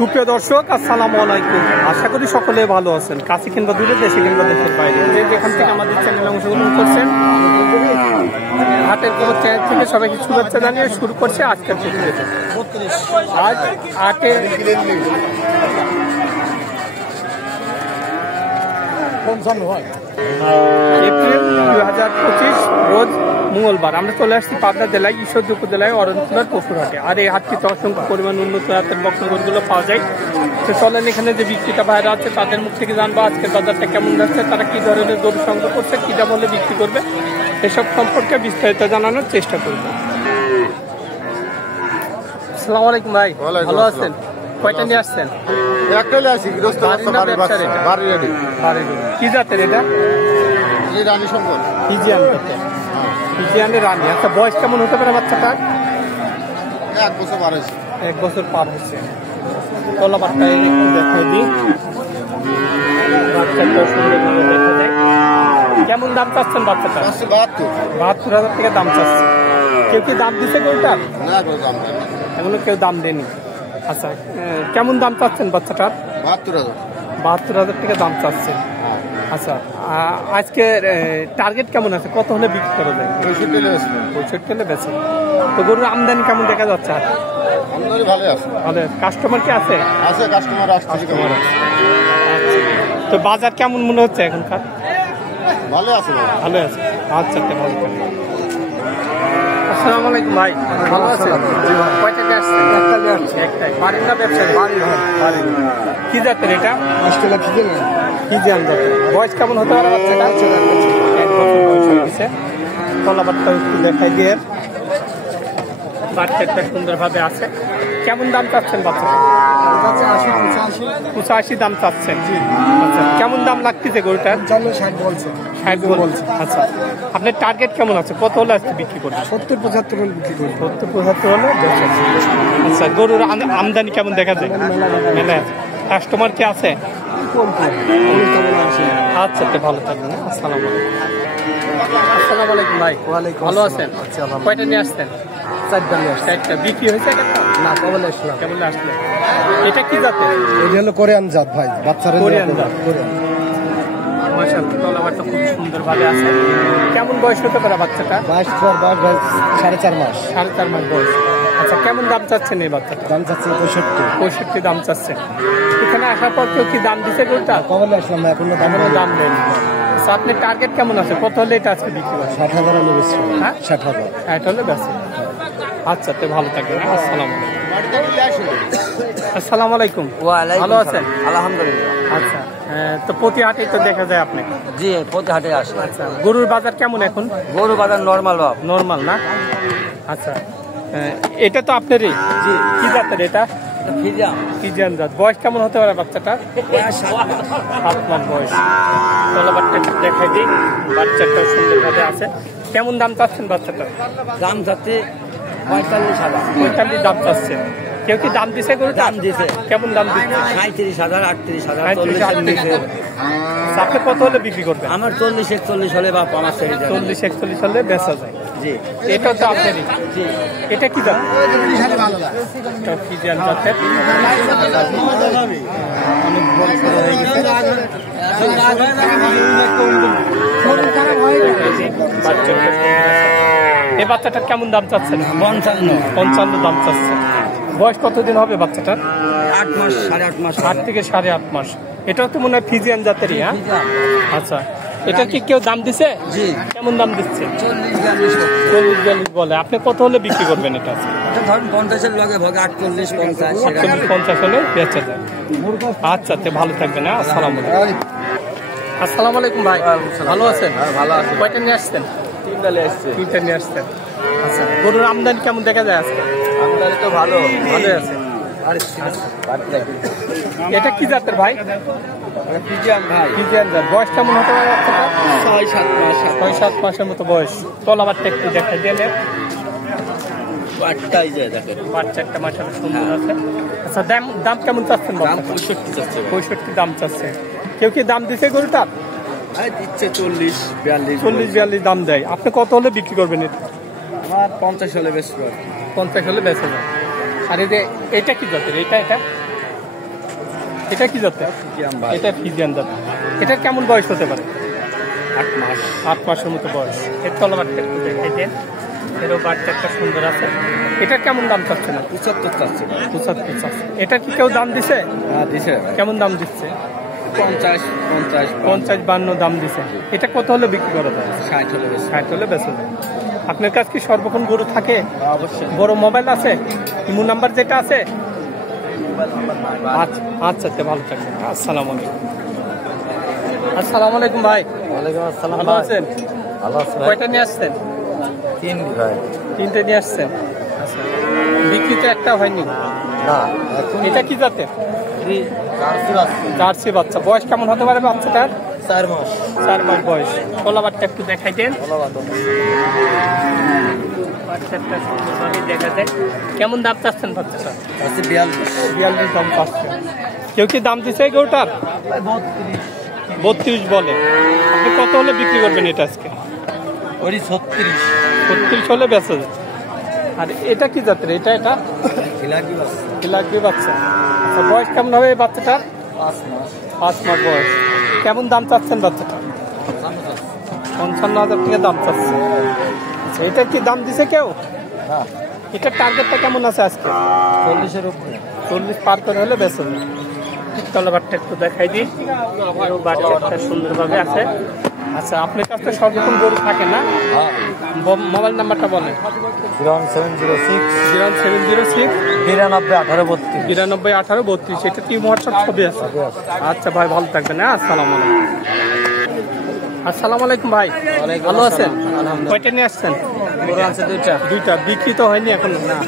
সুপ্রিয় দর্শক, আসসালামু আলাইকুম। আশা করি সকলে ভালো আছেন। কাছে কিংবা দূরে, দেশে কিংবা দেশের বাইরে, যেখান থেকে আমাদের চ্যানেলে অংশগ্রহণ করছেন, হাটের খবর চ্যানেল থেকে সবাইকে শুভেচ্ছা জানিয়ে শুরু করছে আজকের প্রতিবেদন। আজ 8 এপ্রিল 2025 রোজ মঙ্গলবার। আমরা চলে আসছি পাবনা জেলায় ঈশ্বরদী উপজেলায় অরণখোলার পশুরহাটে। আর এই হাটটিতে অসংখ্য পরিমাণ উন্নত জাতের বকনাগুলো পাওয়া যায়। তো চলেন এখানে যে বিক্রেতা ভাইরা আছে তাদের মুখ থেকে জানবো আজকের বাজারটা কেমন যাচ্ছে, তারা কি ধরনের গরু সংগ্রহ করছে, কি দাম হলে বিক্রি করবে, এসব সম্পর্কে বিস্তারিত জানানোর চেষ্টা করবো। আসসালামু আলাইকুম ভাই, ভালো আছেন? কয়টা নিয়ে আসছেন? কি জাতের এটা? রানী শঙ্কর ফিজিয়ানের রানী। আচ্ছা, বয়স কেমন হতে পারে বাচ্চাটার? 1 বছর পার হয়েছে। 1 বছর পার হচ্ছে। তলাবারটা একটু দেখাই দিই। বাচ্চাটা সুন্দরভাবে দেখা যায়। কেমন দাম চাচ্ছেন বাচ্চাটা? 72,000 টাকা দাম চাচ্ছে। কেউ কি দাম দিচ্ছে কোনটার? না, দাম এখনো কেউ দাম দেয়নি। আচ্ছা, কেমন দাম চাচ্ছেন বাচ্চাটার? 72,000 টাকা দাম চাচ্ছেন। আচ্ছা, আজকে টার্গেট কেমন আছে? কত হলে বিক্রি করা যায়? 65 হলে বেশি। তো গরুর আমদানি কেমন দেখা যাচ্ছে? আমদানি ভালো আছে। ভালো। কাস্টমার কি আছে? আছে, কাস্টমার আসছে। তো বাজার কেমন মনে হচ্ছে এখনকার? ভালো আছে। ভালো আছে। আচ্ছা, ভালো। আসসালামু আলাইকুম ভাই, ভালো আছেন? কয়টা নিয়ে আসছেন? একটা নিয়ে আসছি। একটাই? বাড়ির না ব্যবসা? বাড়ি। কি জাতের এটা? ফিজিয়ান জাতের। বয়স কেমন হতে পারে বাচ্চাটা? 1 বছর বয়স হয়ে গেছে। তলাবারটা একটু দেখাই দিয়ে। বাচ্চাটা সুন্দরভাবে আছে। কেমন দাম চাচ্ছেন বাচ্চাটা? 85 দাম চাচ্ছেন। আচ্ছা, কেমন দাম লাগতেছে গরুটার? 60 বলছে। আচ্ছা, আপনার টার্গেট কেমন আছে? কত হলে আজকে বিক্রি করবেন? 70-75 হলে বিক্রি করি। 70-75 হলে। আচ্ছা, গরুর আমদানি কেমন দেখা যায়? মেলা। কাস্টমার কি আছে? আচ্ছা, ভালো থাকবেন। আসসালামু আলাইকুম। আসসালামু আলাইকুম ভাই, ভালো আছেন? কয়টা নিয়ে আসছেন? 4টা নিয়ে আসছেন। 4টা বিক্রি হয়েছে? না, কেবল আসলেন। এটা কি জাতের? এটা হলো কোরিয়ান জাত ভাই, বাচ্চারা কোরিয়ান জাত। মাশাআল্লাহ, তলাবারটা খুব সুন্দরভাবে আছে। কেমন বয়স হতে পারে বাচ্চাটা? 4.5 মাস। 4.5 মাস বয়স। আচ্ছা, কেমন দাম চাচ্ছেন এই বাচ্চাটা? দাম চাচ্ছে 65 দাম চাচ্ছেন। এখানে আসার পর কেউ কি দাম দিচ্ছে গরুটা? কবলে আসলাম না, এখনো দাম দেয়নি। আচ্ছা, আপনার টার্গেট কেমন আছে? কত হলে এটা আজকে বিক্রি হবে? 60,000 হলে বেশি। হ্যাঁ, 60,000। এটা হলে বেশি। আচ্ছা, ভালো থাকবেন। আসসালামু আলাইকুম। ভালো আছেন? আলহামদুলিল্লাহ। আচ্ছা, তো প্রতি হাটেই তো দেখা যায় আপনি? জি, প্রতি হাটে আসে। আচ্ছা, গরুর বাজার কেমন এখন? গরু বাজার নর্মাল না? আচ্ছা, এটা তো আপনারই? জি। কি জাতের এটা? ফিজিয়ান জাত। বয়স কেমন হতে পারে বাচ্চাটা? 7 মাস বয়স। তলাবারটা দেখাই দিই। বাচ্চাটা সুন্দরভাবে আছে। কেমন দাম চাচ্ছেন বাচ্চাটা? দাম যাচ্ছে 45 দাম চাচ্ছে। কেউ কি দাম দিছে গরু? দাম দিছে। কেমন দাম দিচ্ছে? 37,000, 38,000, 38,000। আপনি কত হলে বিক্রি করবেন? আমার 40-41 হলে বা 40-41 হলে বেচা যায়। জি। এটাও তো আপনারই? জি। এটা কি জাত? ফিজিয়ান জাতের। অনেক বড় সড়ো হয়ে গেছে। এই বাচ্চাটার কেমন দাম চাচ্ছেন? 55 দাম চাচ্ছে। বয়স কতদিন হবে বাচ্চাটার? 8 মাস, 8.5 মাস। 8 থেকে 8.5 মাস। এটাও তো মনে হয় ফিজিয়ান জাতেরই। হ্যাঁ, আচ্ছা। এটা কি কেউ দাম দিছে? জি। কেমন দাম দিচ্ছে? 40-42 বলে। আপনি কত হলে বিক্রি করবেন এটা? ধরুন 50-এর লগে ভোগে 48-50 হলে বেচা যায়। আচ্ছা, ভালো থাকবেন। আসসালামু আলাইকুম। আসসালামু আলাইকুম ভাই, ভালো আছেন? ভালো আছে। কয়টা নিয়ে আসছেন? 3টা নিয়ে আসছেন। আচ্ছা, গরুর আমদানি কেমন দেখা যায় আজকে? আমদানি তো ভালো আছে। এটা কি জাতের ভাই? ফিজিয়ান ভাই। ফিজিয়ান জাত। বয়স কেমন হতে পারে বাচ্চাটা? 6-7 মাস। 6-7 মাসের মতো বয়স। তলাবারটা একটু দেখা দিয়ে বাচ্চাটা মাশাআল্লাহ সুন্দর আছে। আচ্ছা, দাম কেমন চাচ্ছেন? দাম 65 চাচ্ছে। 65 দাম চাচ্ছে। কেউ কি দাম দিছে গরুটার? দিচ্ছে 40-42। 40-42 দাম দেয়। আপনি কত হলে বিক্রি করবেন এটা? আমার 50 হলে বেশি। 50 হলে বেচা যায়। আর এটা কি জাতের? এটা এটা কি জাতের? এটা ফিজিয়ান জাত। এটার কেমন বয়স হতে পারে? 8 মাস। 8 মাসের মতো বয়স। এর তলাবারটা একটু দেখাই দেন। এরও বাচ্চা একটা সুন্দর আছে। এটার কেমন দাম চাচ্ছে না? 75 চাচ্ছে। 75 চাচ্ছে। এটা কি কেউ দাম দিছে? হ্যাঁ দিছে। কেমন দাম দিচ্ছে? 50 50-52 দাম দিছে। এটা কত হলে বিক্রি করা যায়? 60 হলে বেশি। 60 হলে বেচা যায়। আপনার কাছে কি সর্বক্ষণ গরু থাকে? অবশ্যই। বড় মোবাইল আছে? ইমো নাম্বার যেটা আছে? আচ্ছা আচ্ছা, ভালো থাকবেন। আসসালামু আলাইকুম। আসসালামু আলাইকুম ভাই। ওয়ালাইকুম আসসালাম। ভালো আছেন? ভালো আছেন? কয়টা নিয়ে আসছেন? 3 ভাই। 3টে নিয়ে আসছেন। আচ্ছা, বিক্রি তো একটা হয়নি। না এখন এটা কি জাতের? জার্সি আছে। জার্সি বাচ্চা। বয়স কেমন হতে পারে বাচ্চাটার? 4 মাস। 4 মাস বয়স। তলাবারটা একটু দেখাই দেন। বাচ্চাটা সুন্দরভাবে দেখা যায়। কেমন দাম চাচ্ছেন বাচ্চাটা? আছে 42। 42 দাম চাচ্ছে। কেউ কি দাম দিচ্ছে গরুটার? 32 বলে। আপনি কত হলে বিক্রি করবেন এটা আজকে? ওই 36। 36 হলে বেচা যায়। আর এটা কি জাতের? এটা খিলাকি বাস। লাগবে বাচ্চা। আচ্ছা, বয়স কেমন হবে এই বাচ্চাটার? 5 মাস। 5 মাস বয়স। কেমন দাম চাচ্ছেন বাচ্চাটা? 55,000 টাকা দাম চাচ্ছে। আচ্ছা, এটার কি দাম দিছে কেউ? না এটার টার্গেটটা কেমন আছে আজকে? 40 এর উপরে। 40 পার করে হলে বেচা যায়। তলাবারটা একটু দেখাই দিই। আরও বাচ্চাটা সুন্দরভাবে আছে। আচ্ছা, আপনার কাছে তো সর্বক্ষণ গরু থাকে না? হ্যাঁ। মোবাইল নাম্বারটা বলেন। 0706 0706 92 92 18 32। এটা কি হোয়াটসঅ্যাপ ছবি আছে? আচ্ছা ভাই, ভালো থাকবেন। হ্যাঁ, আসসালামু আলাইকুম। আসসালামু আলাইকুম ভাই। ভালো আছেন? কয়টা নিয়ে আসছেন? গরু আছে 2টা। 2টা। বিক্রি তো হয়নি এখন না?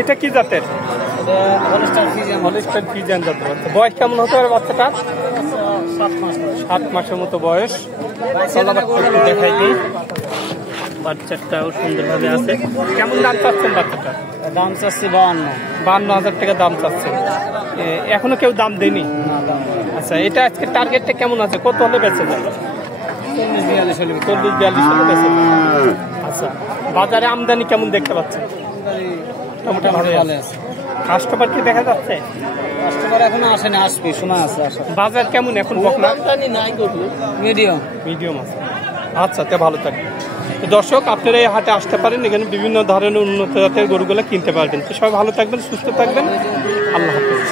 এটা কি জাতের? এটা হলস্টার ফিজিয়ান। হলিস্টাইন ফিজিয়ান জাতের বাচ্চা। বয়স কেমন হতে পারে বাচ্চাটার? 7 মাস। 7 মাসের মতো বয়স। তলাবারটা একটু দেখাই দিই। বাচ্চাটাও সুন্দরভাবে আছে। কেমন দাম চাচ্ছেন বাচ্চাটা? দাম চাচ্ছি 52। 52,000 টাকা দাম চাচ্ছেন। এখনো কেউ দাম দেয়নি? না দাম আচ্ছা, এটা আজকে টার্গেটটা কেমন আছে? কত হলে বেঁচে যাবে? 40-42 হলে 40-42 হলে বেঁচে যাবে। আচ্ছা, বাজারে আমদানি কেমন দেখতে পাচ্ছেন? মোটামুটি ভালোই আছে। কাস্টমার কি দেখা যাচ্ছে? কাস্টমার এখনো আসেনি, আসবে, সময় আছে আসা। বাজার কেমন এখন? বকনা মিডিয়াম। মিডিয়াম আছে। আচ্ছা, তে ভালো থাকবে। তো দর্শক, আপনারা এই হাটে আসতে পারেন। এখানে বিভিন্ন ধরনের উন্নত জাতের গরুগুলো কিনতে পারবেন। তো সবাই ভালো থাকবেন, সুস্থ থাকবেন। আল্লাহ হাফেজ।